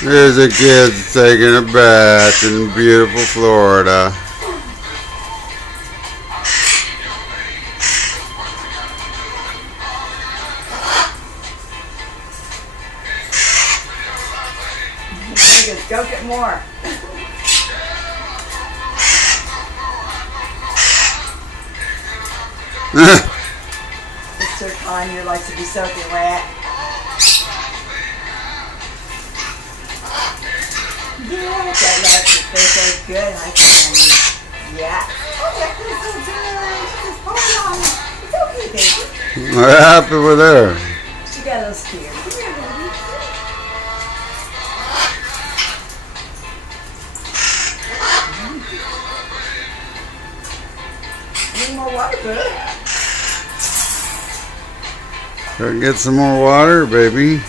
There's a kid taking a bath in beautiful Florida. Go get more. Mr. Kanye likes to be soaking wet. Yeah, that likes it. They're so good. I can. Yeah. Oh, that feels so good. Just hold on. It's okay, baby. What happened with her? She got a little scared. Come here, baby. Need more water, bud? Go get some more water, baby.